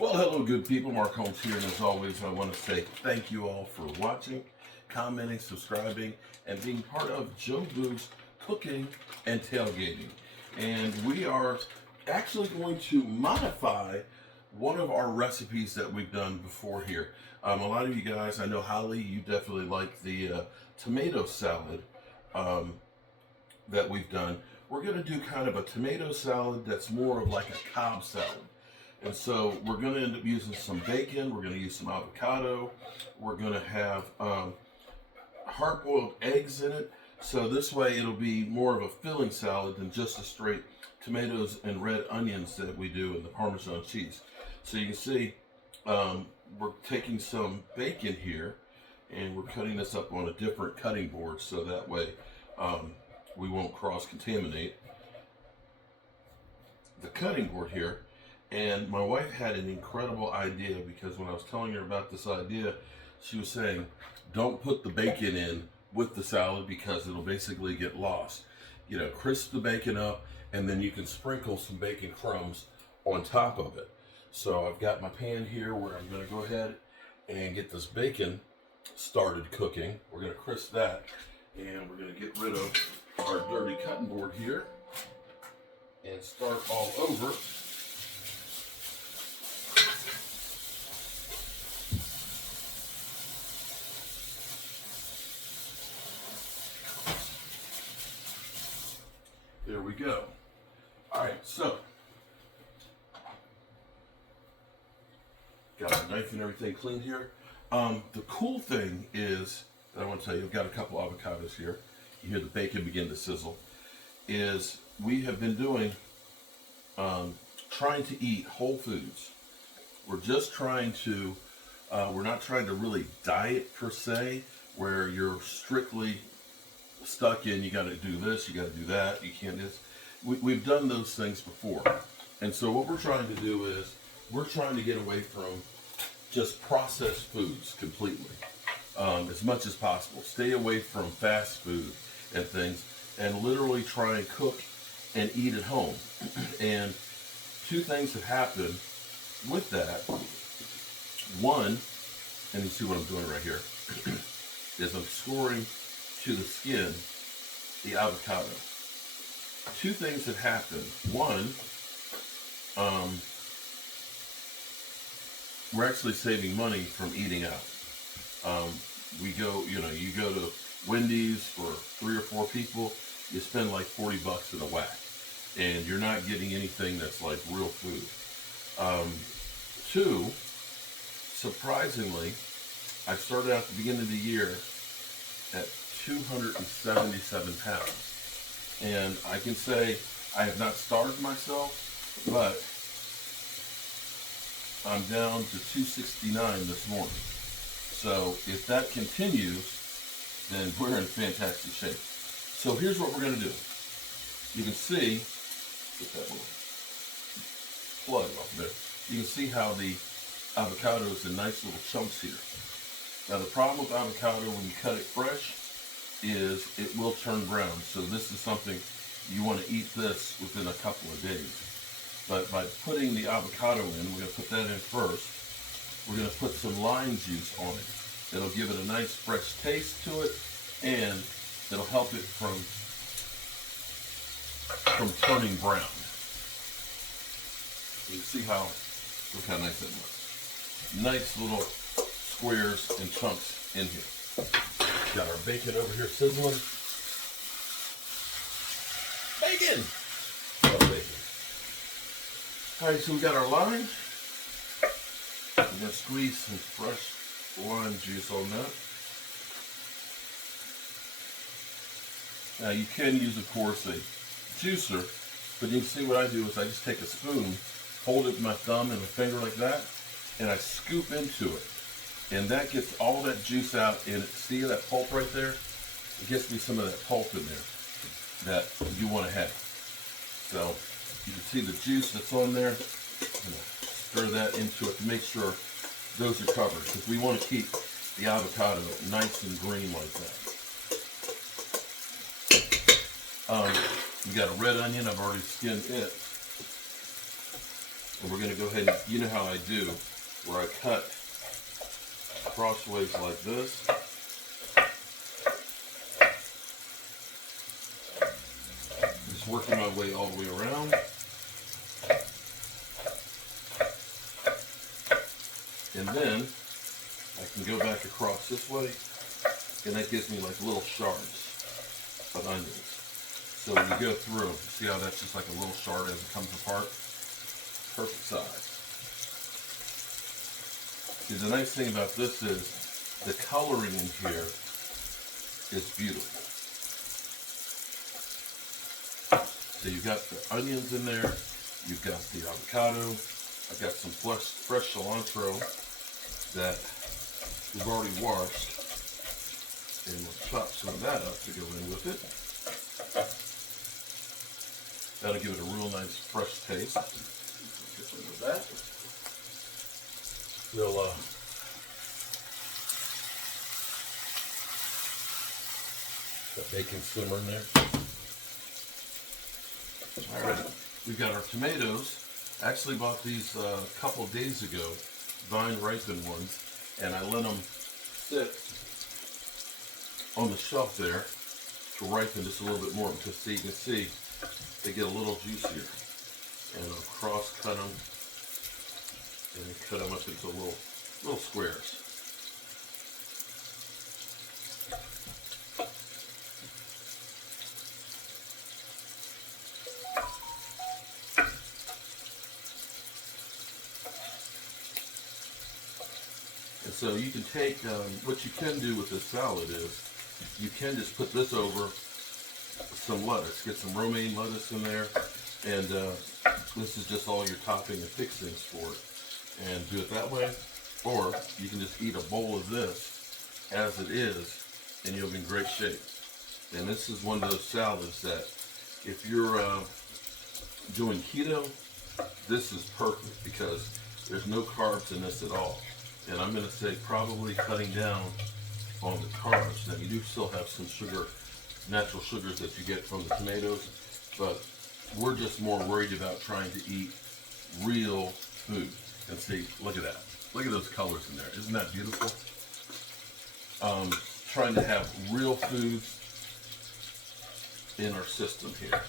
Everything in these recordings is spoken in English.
Well, hello, good people. Mark Holmes here, and as always, I want to say thank you all for watching, commenting, subscribing, and being part of Joe Boo's Cooking and Tailgating. And we are actually going to modify one of our recipes that we've done before here. A lot of you guys, I know Holly, you definitely like the tomato salad that we've done. We're going to do kind of a tomato salad that's more of like a Cobb salad. And so we're going to end up using some bacon, we're going to use some avocado, we're going to have hard-boiled eggs in it. So this way it'll be more of a filling salad than just the straight tomatoes and red onions that we do in the Parmesan cheese. So you can see we're taking some bacon here and we're cutting this up on a different cutting board so that way we won't cross-contaminate the cutting board here. And my wife had an incredible idea, because when I was telling her about this idea, she was saying, don't put the bacon in with the salad because it'll basically get lost. You know, crisp the bacon up and then you can sprinkle some bacon crumbs on top of it. So I've got my pan here where I'm going to go ahead and get this bacon started cooking. We're going to crisp that and we're going to get rid of our dirty cutting board here and start all over. There we go. All right, so got our knife and everything clean here. The cool thing is that I want to tell you, I've got a couple avocados here. You hear the bacon begin to sizzle. Is we have been doing, trying to eat whole foods. We're just trying to, we're not trying to really diet per se, where you're strictly stuck in, you got to do this, you got to do that, you can't this. We've done those things before. And so what we're trying to do is we're trying to get away from just processed foods completely, as much as possible. Stay away from fast food and things and literally try and cook and eat at home. And two things have happened with that. One, and you see what I'm doing right here, is I'm scoring to the skin the avocado. Two things have happened. One, we're actually saving money from eating out. We go, you go to Wendy's for 3 or 4 people, you spend like $40 in a whack, and you're not getting anything that's like real food. Two, surprisingly, I started out at the beginning of the year at 277 pounds. And I can say I have not starved myself, but I'm down to 269 this morning. So if that continues, then we're in fantastic shape. So here's what we're going to do. You can see, get that little plug off there. You can see how the avocado is in nice little chunks here. Now the problem with avocado when you cut it fresh is it will turn brown. So this is something you want to eat this within a couple of days. But by putting the avocado in, we're going to put that in first. We're going to put some lime juice on it. It'll give it a nice fresh taste to it, and it'll help it from turning brown. You see look how nice that looks. Nice little squares and chunks in here. Got our bacon over here sizzling. Bacon! Love bacon. Alright, so we got our lime. I'm going to squeeze some fresh lime juice on that. Now you can use, of course, a juicer, but you can see what I do is I just take a spoon, hold it with my thumb and my finger like that, and I scoop into it. And that gets all that juice out in it. See that pulp right there? It gets me some of that pulp in there that you want to have. So you can see the juice that's on there. I'm going to stir that into it to make sure those are covered, because we want to keep the avocado nice and green like that. We got a red onion. I've already skinned it. And we're going to go ahead and, you know how I do, where I cut crossways like this. Just working my way all the way around. And then I can go back across this way, and that gives me like little shards of onions. So when you go through, see how that's just like a little shard as it comes apart? Perfect size. See, the nice thing about this is the coloring in here is beautiful. So you've got the onions in there, you've got the avocado, I've got some fresh cilantro that we've already washed, and we'll chop some of that up to go in with it. That'll give it a real nice fresh taste. Get rid of that. We'll the bacon simmer in there. Alright, we've got our tomatoes. I actually bought these a couple days ago, vine ripened ones, and I let them sit on the shelf there to ripen just a little bit more, because so you can see they get a little juicier. And I'll cross cut them and cut them up into little squares. And so you can take, what you can do with this salad is, you can just put this over some lettuce, get some romaine lettuce in there, and this is just all your topping and fixings for it. And do it that way, or you can just eat a bowl of this as it is, and you'll be in great shape. And this is one of those salads that, if you're doing keto, this is perfect because there's no carbs in this at all. And I'm going to say probably cutting down on the carbs. Now you do still have some sugar, natural sugars that you get from the tomatoes, but we're just more worried about trying to eat real food. And see, look at that. Look at those colors in there. Isn't that beautiful? Trying to have real foods in our system here.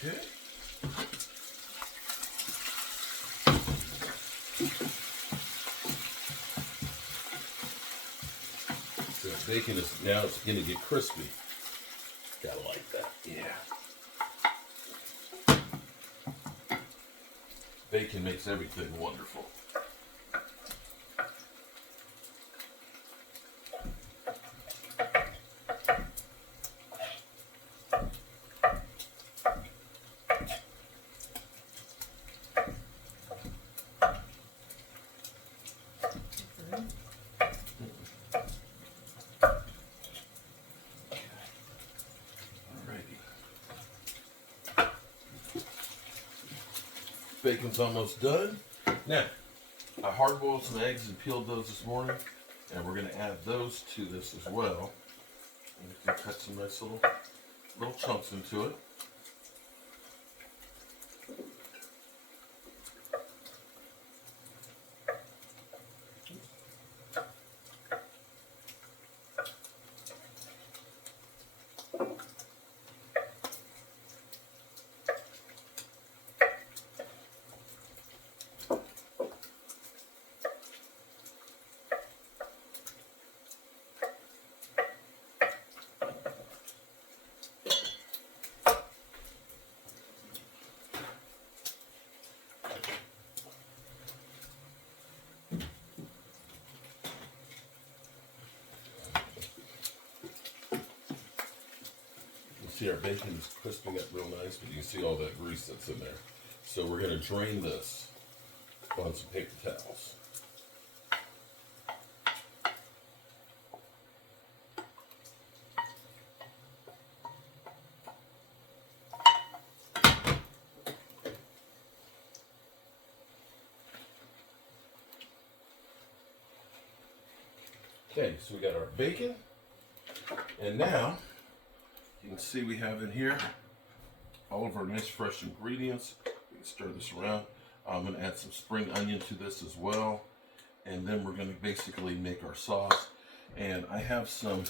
Okay. So bacon is now it's going to get crispy. Gotta like that. Yeah. Bacon makes everything wonderful. Bacon's almost done. Now, I hard boiled some eggs and peeled those this morning, and we're going to add those to this as well. And we can cut some nice little chunks into it. see our bacon is crisping up real nice, but you can see all that grease that's in there. So we're going to drain this on some paper towels. Okay, so we got our bacon, and now you can see we have in here all of our nice fresh ingredients. We can stir this around. I'm going to add some spring onion to this as well, and then we're going to basically make our sauce. And I have some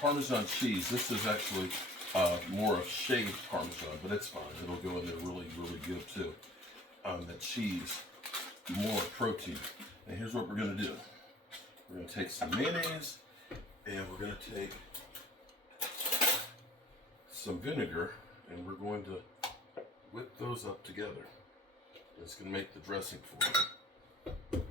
Parmesan cheese. This is actually more of shaved Parmesan, but it's fine. It'll go in there really, really good too. That cheese, more protein. And here's what we're going to do. We're going to take some mayonnaise, and we're going to take some vinegar, and we're going to whip those up together. It's going to make the dressing for it.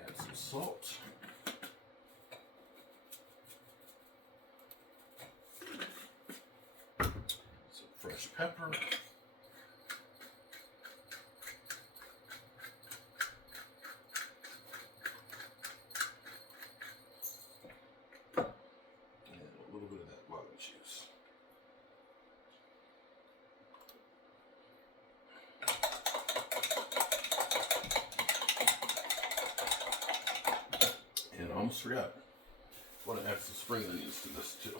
Add some salt. Some fresh pepper. And I almost forgot. I want to add some spring onions to this too.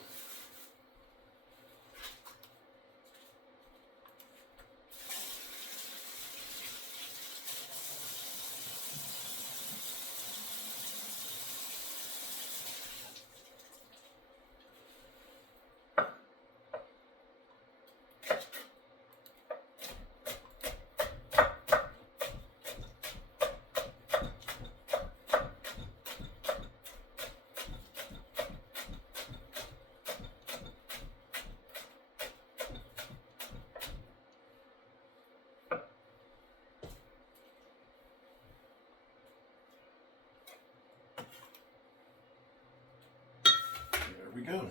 There we go.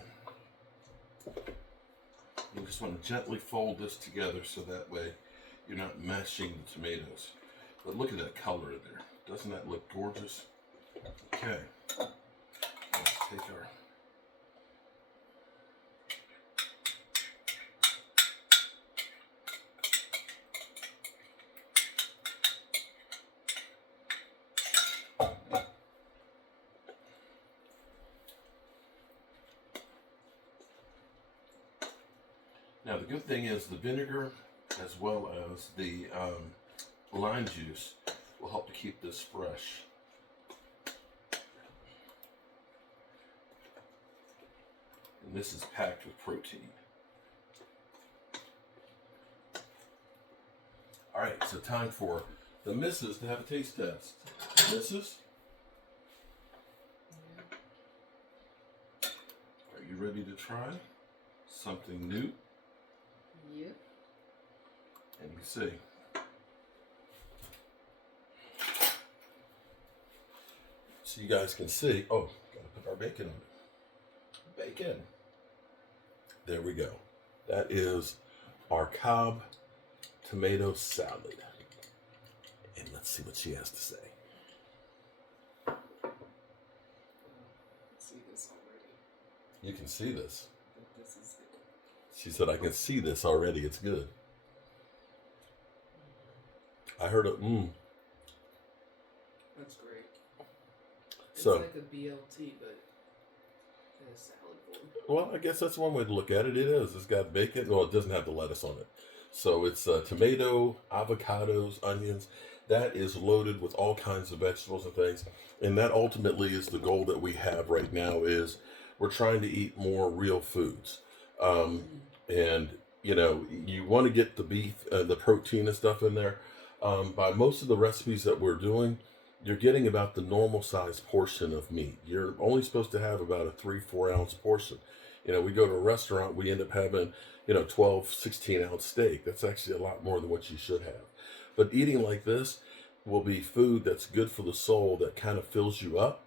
You just want to gently fold this together so that way you're not mashing the tomatoes. But look at that color in there. Doesn't that look gorgeous? Okay. Let's take our Now the good thing is the vinegar as well as the lime juice will help to keep this fresh. And this is packed with protein. All right, so time for the missus to have a taste test. Missus? Are you ready to try something new? Yep. And you see. So you guys can see. Oh, gotta put our bacon on it. Bacon. There we go. That is our Cobb tomato salad. And let's see what she has to say. See this already. You can see this. But this is good. She said, I can see this already. It's good. I heard a That's great. It's So, like a BLT, but in a salad form. well, I guess that's one way to look at it. It is. It's got bacon. Well, it doesn't have the lettuce on it. So it's tomato, avocados, onions. That is loaded with all kinds of vegetables and things. And that ultimately is the goal that we have right now is we're trying to eat more real foods. And, you know, you want to get the beef, the protein and stuff in there. By most of the recipes that we're doing, you're getting about the normal size portion of meat. You're only supposed to have about a 3-4 ounce portion. We go to a restaurant, we end up having, 12, 16-ounce steak. That's actually a lot more than what you should have. But eating like this will be food that's good for the soul, that kind of fills you up,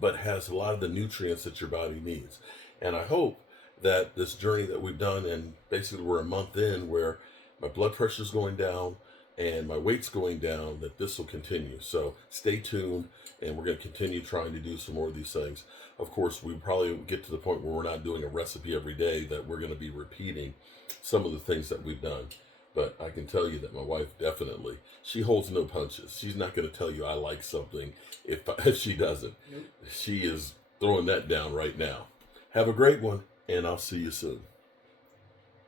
but has a lot of the nutrients that your body needs. And I hope that this journey that we've done, and basically we're a month in, where my blood pressure's going down and my weight's going down, that this will continue. So stay tuned, and we're going to continue trying to do some more of these things. Of course, we probably get to the point where we're not doing a recipe every day, that we're going to be repeating some of the things that we've done. But I can tell you that my wife definitely, she holds no punches. She's not going to tell you I like something if she doesn't. Nope. She is throwing that down right now. Have a great one, and I'll see you soon.